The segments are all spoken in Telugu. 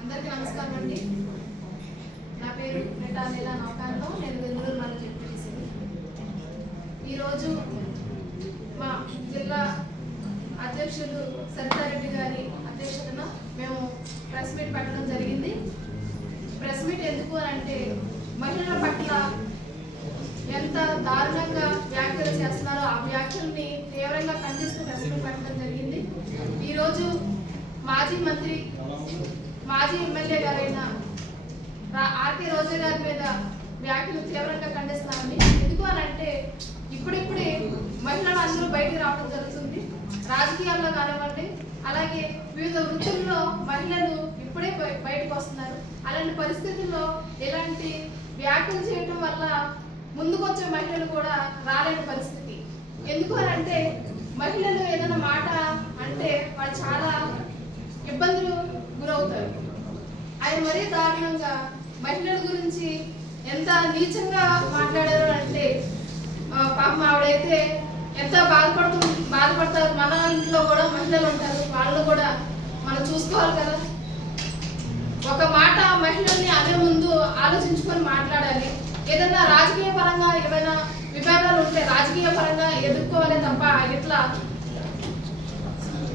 అందరికీ నమస్కారం అండి. నా పేరు నెటానేలా నౌకాన్లో, నేను వెల్లూరు మండల జెడ్పీటీసీ. ఈరోజు మా జిల్లా అధ్యక్షులు సరితారెడ్డి గారి అధ్యక్షతన మేము ప్రెస్ మీట్ పెట్టడం జరిగింది. ప్రెస్ మీట్ ఎందుకు అంటే మహిళల పట్ల ఎంత దారుణంగా వ్యాఖ్యలు చేస్తున్నారో ఆ వ్యాఖ్యల్ని తీవ్రంగా ఖండిస్తూ ప్రెస్ మీట్ పెట్టడం జరిగింది. ఈరోజు మాజీ మంత్రి, మాజీ ఎమ్మెల్యే గారైన ఆర్కే రోజా గారి మీద వ్యాఖ్యలు తీవ్రంగా ఖండిస్తున్నామని. ఎందుకు అని అంటే ఇప్పుడిప్పుడే మహిళలు అందరూ బయటికి రావడం జరుగుతుంది. రాజకీయాల్లో కానివ్వండి, అలాగే వివిధ వృత్తుల్లో మహిళలు ఇప్పుడే బయటకు వస్తున్నారు. అలాంటి పరిస్థితుల్లో ఇలాంటి వ్యాఖ్యలు చేయడం వల్ల ముందుకొచ్చే మహిళలు కూడా రాలేని పరిస్థితి. ఎందుకు అని అంటే మహిళలు ఏదైనా మాట అంటే వాళ్ళు చాలా ఇబ్బందులు గురవుతారు. ఆయన మరీ దారుణంగా మహిళల గురించి ఎంత నీచంగా మాట్లాడారు అంటే పాపం ఆవిడైతే ఎంత బాధపడతారు. మన ఇంట్లో కూడా మహిళలు ఉంటారు, వాళ్ళు కూడా మనం చూసుకోవాలి కదా. ఒక మాట మహిళల్ని అనే ముందు ఆలోచించుకొని మాట్లాడాలి. ఏదైనా రాజకీయ పరంగా ఏమైనా విభేదాలు ఉంటే రాజకీయ పరంగా ఎదుర్కోవాలి తప్ప ఇట్లా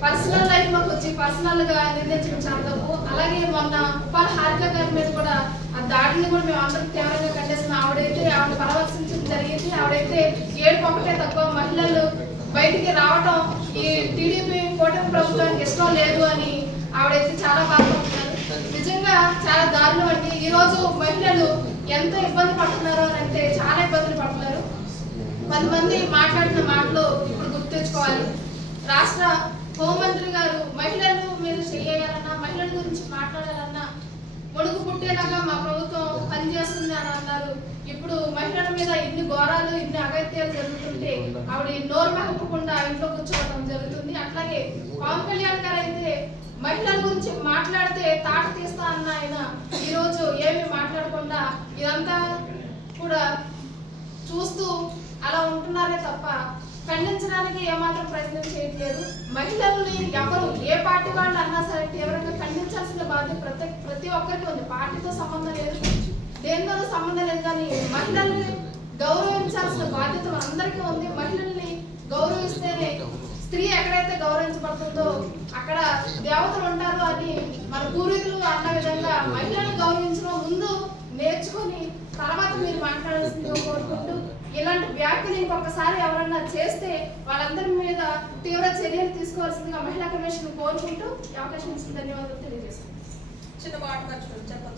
పర్సనల్ లైఫ్ లోకి వచ్చి పర్సనల్ గా నిర్ణయించడం చాలా తప్పు. అలాగే మొన్న ఉపాల హారిక గారి మీద కూడా ఆ దాడిని కూడా మేము అందరం తీవ్రంగా ఖండిస్తున్నాం. ఆవిడ పరామర్శించడం జరిగింది. ఆవిడైతే ఏడుపు ఒకటే తప్ప మహిళలు బయటికి రావటం ఈ టీడీపీ కూటమి ప్రభుత్వానికి ఇష్టం లేదు అని ఆవిడైతే చాలా బాధపడుతున్నారు. నిజంగా చాలా దారుణం అండి. ఈ రోజు మహిళలు ఎంత ఇబ్బంది పడుతున్నారు అని అంటే చాలా ఇబ్బందులు పడుతున్నారు. కొంతమంది మాట్లాడిన మాటలు ఇప్పుడు గుర్తు తెచ్చుకోవాలి. రాష్ట్ర హోంమంత్రి గారు మహిళలు మీద చేయాలన్నా, మహిళల గురించి మాట్లాడాలన్నా వణుకు పుట్టేలాగా మా ప్రభుత్వం పనిచేస్తుంది అని అన్నారు. ఇప్పుడు మహిళల మీద ఇన్ని ఘోరాలు, ఇన్ని అగత్యాలు జరుగుతుంటే ఆవిడ నోరు మెహపకుండా ఇంట్లో కూర్చోవడం జరుగుతుంది. అట్లాగే పవన్ కళ్యాణ్ గారు అయితే మహిళల గురించి మాట్లాడితే తాట తీస్తా అన్న ఆయన ఈరోజు ఏమీ మాట్లాడకుండా ఇదంతా కూడా చూస్తూ అలా ఉంటున్నారే తప్ప ఖండించడానికి ఏమాత్రం ప్రయత్నం చేయట్లేదు. మహిళల్ని ఎవరు ఏ పార్టీ వాళ్ళు అన్నా సరే తీవ్రంగా ఖండించాల్సిన బాధ్యత ప్రతి ఒక్కరికి ఉంది. పార్టీతో సంబంధం లేదు, దేనితోనూ సంబంధం లేదు. కానీ మహిళల్ని గౌరవించాల్సిన బాధ్యత అందరికీ ఉంది. మహిళల్ని గౌరవిస్తేనే స్త్రీ ఎక్కడైతే గౌరవించబడుతుందో అక్కడ దేవతలు ఉంటారు అని మన పూర్వీకులు అన్న విధంగా మహిళల్ని గౌరవించడం ముందు నేర్చుకుని తర్వాత మీరు మాట్లాడాల్సిందిగా కోరుకుంటూ, ఇలాంటి వ్యాఖ్యలు ఇంకొకసారి ఎవరన్నా చేస్తే వాళ్ళందరి మీద తీవ్ర చర్యలు తీసుకోవాల్సిందిగా మహిళా కమిషన్ కోరుకుంటూ అవకాశం ఇచ్చిన ధన్యవాదాలు తెలియజేస్తాను. చిన్న మాట చెప్పచ్చు.